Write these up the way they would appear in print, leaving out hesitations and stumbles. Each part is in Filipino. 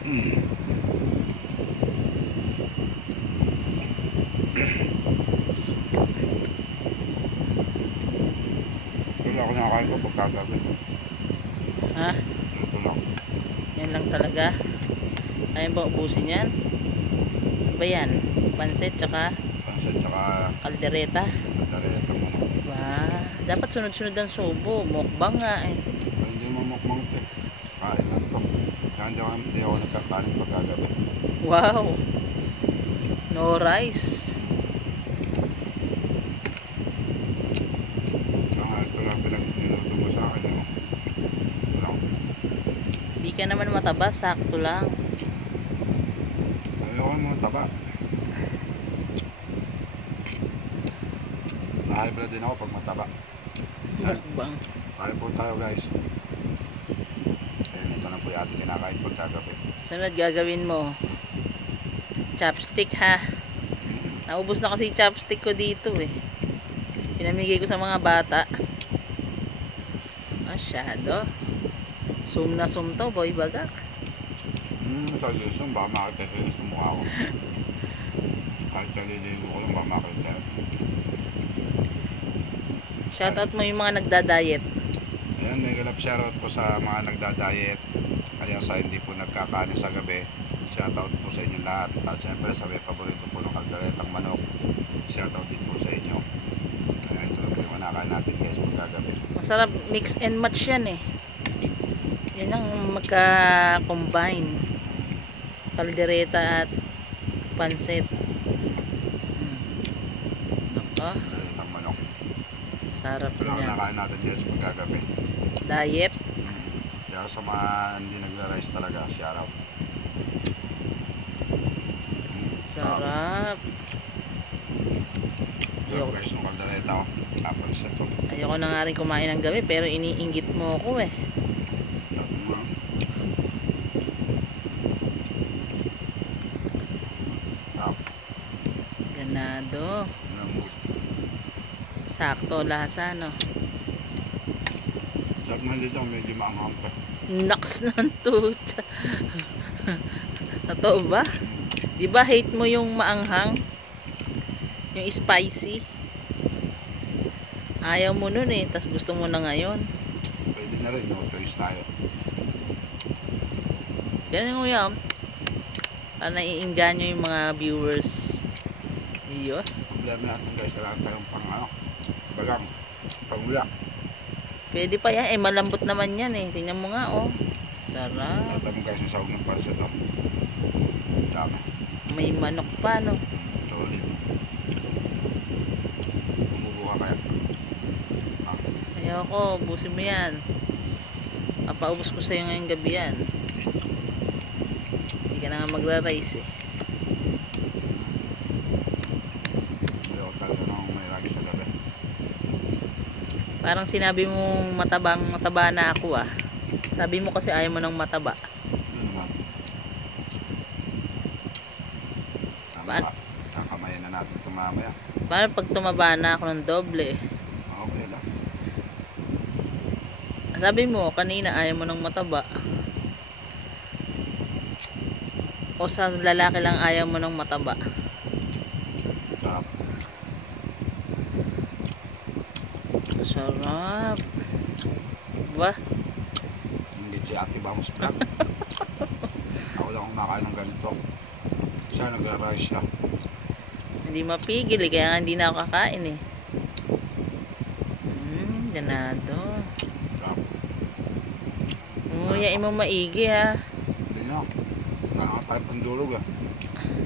Ito lang ako nakakain ko pagkagabi. Ha? Ito lang. Yan lang talaga. Ayaw ba ubusin yan? Ano ba yan? Pansit tsaka Pansit tsaka kaldereta. kaldereta mo. Ba, dapat sunod-sunod ang subo. Mukbang nga eh. Pero hindi mo mukmang ito eh. Kain lang ito. Kaya hindi ako nagkakain pagkagabi. Wow. No rice. Kaya ito lang pinag-niluto mo sa akin. No? Ito lang. Di ka naman mataba, sakto lang. Ayoko naman taba. Nahibla din ako pag mataba. Mukbang. Kain po tayo guys. Ayan, ito na po yung ating kinakain pagkagabi. Sunod gagawin mo. Chopstick ha. Naubos na kasi yung chopstick ko dito eh. Pinamigay ko sa mga bata. Masyado. Zoom na zoom to, boy bagak. Sa Jason, baka makita siya sa mukha ko. Kahit kaliligo ko lang, baka makita. Shoutout mo yung mga nagda-diet. Ayan, may galap shoutout po sa mga nagda-diet. Kaya sa hindi po nagkakanin sa gabi, shoutout po sa inyo lahat. At syempre sa may paborito po ng kalderetang manok, shoutout din po sa inyo. Kaya ito lang po yung manakain natin guys pagkagabi. Masarap mix and match yan eh. Yan ang magka-combine. Kaldereta at pansit. Ako, Kalderetang manok. sarap Ito lang ang niya. nakain natin guys pagkagabi. Diet. Kaya sa mga hindi nagra-rice talaga, shoutout. Sarap. Ito guys, yung kaldereta ko. Tapos ito. Ayoko na nga rin kumain ng gabi pero iniinggit mo ako eh. Ganado. Sakto lasa no. Sarap na dito, medyo maanghang pa. Naks ng tuta. Totoo ba? Di ba hate mo yung maanghang? Yung spicy? Ayaw mo nun eh, tas gusto mo na ngayon. Pwede na rin, no choice tayo. Ganun mo yan. Para naiinganyo yung mga viewers. Iyo. Problema natin guys, kailangan tayong bagang, panguya. Pwede pa yan. Eh, malambot naman yan eh. Tingnan mo nga oh. Sarap. Nata mo guys yung sahog ng pansit ito. Dami. May manok pa no. Solid. Bumubuha kaya. Ayoko, busin mo yan. Papaubos ko sa'yo ngayong gabi yan. Hindi ka na nga magra-rice eh. Ayoko talaga nang may lagi sa gabi. Parang sinabi mong mataba na ako ah. Sabi mo kasi ayaw mo ng mataba. Ito naman. Tama ba? Kakamayan na natin ito mamaya. Paano pag tumaba na ako ng doble? Okay lang. Sabi mo kanina ayaw mo ng mataba. O sa lalaki lang ayaw mo ng mataba? Sarap. Sarap. Diba? Hindi si Ate Vamos Vlog. Ako lang kung nakain ng ganito. Siya nag-rice siya. Hindi mapigil eh, kaya nga hindi na ako kakain eh. Ganado. Sarap. Umuyain mo maigi ha. Hindi na. Kailangan tayo pandulog ah.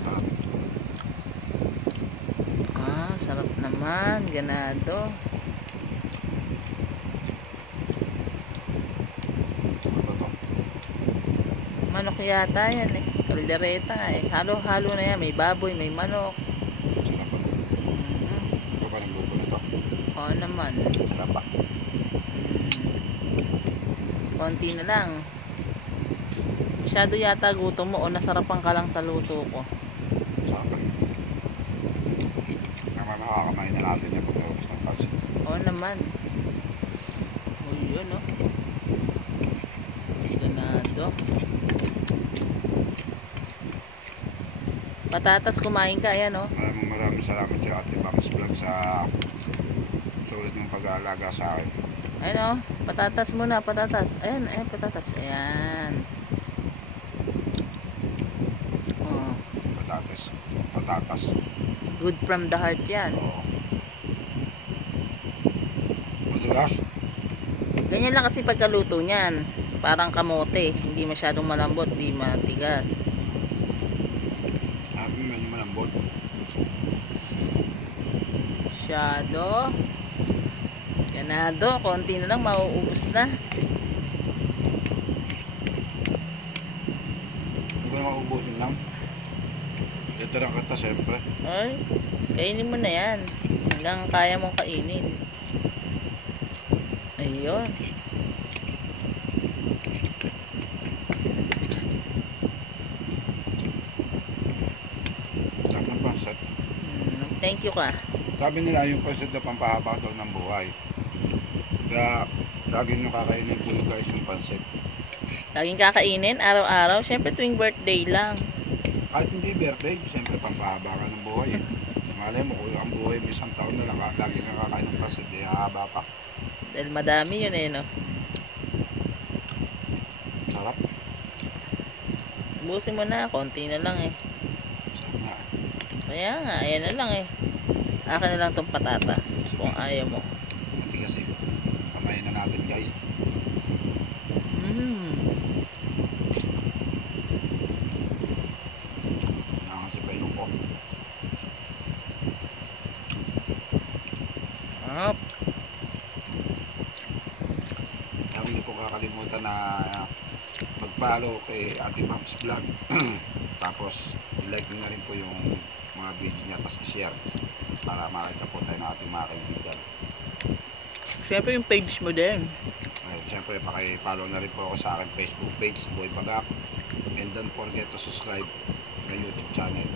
Sarap. Ah, sarap naman. Ganado. Ano ba to? Manok yata yan eh. Kaldereta nga eh. Halo-halo na yan. May baboy, may manok. Sarap ba? Ito pa nagluto nito. Oo naman. Sarap ba? Konti na lang. Masyado yata gutom mo o nasarapan ka lang sa luto ko. Sarap ba? Naman makakamain na natin yung pagkakabas ng pansit. Oo naman. O yun o. Ganado. Patatas, kumain ka. Ayan, oh. Maraming salamat sa Ate Bangs Vlog sa sulit mong pag-aalaga sa akin. Ayan, oh. Patatas muna, patatas. Ayan, ayan, patatas. Ayan. Oh. Patatas. Good from the heart yan. Oo. Matigas. Ganyan lang kasi pagkaluto niyan. Parang kamote. Hindi masyadong malambot, hindi matigas. Medyo malambot. Masyado. Ganado. Konti na lang, mauubos na. Hindi ko na maubusin lang. Ito lang kita siyempre. Ay, kainin mo na yan. Hanggang kaya mong kainin. Ayun. Sarap ng pansit. Thank you ka. Sabi nila yung pansit na pampahaba daw ng buhay. Kaya lagi nyo kakainin po guys yung pansit. Laging kakainin, araw-araw. Siyempre tuwing birthday lang. Kahit hindi birthday, siyempre pampahaba ka ng buhay. Malay mo, kung ang buhay mo isang taon na lang, lagi kang kakain ng pansit, di hahaba pa. Dahil madami yun eh, no? Sarap. Busin mo na, konti na lang eh. Sarap nga. Kaya nga, ayan na lang eh. Akin na lang tong patatas, kung ayaw mo. Hindi kasi, kamayin na natin guys. Nakakasipay ko. Up. Kaya hindi po kakalimutan na mag-follow kay Ate Bangs Vlog. Tapos i-like nyo na rin po yung mga video niya, tapos i-share para makita po tayo ng ating mga kaibigan. Siyempre yung page mo din. Siyempre paki-follow na rin po ako sa aking Facebook page, Boy Bagak, and don't forget to subscribe na YouTube channel.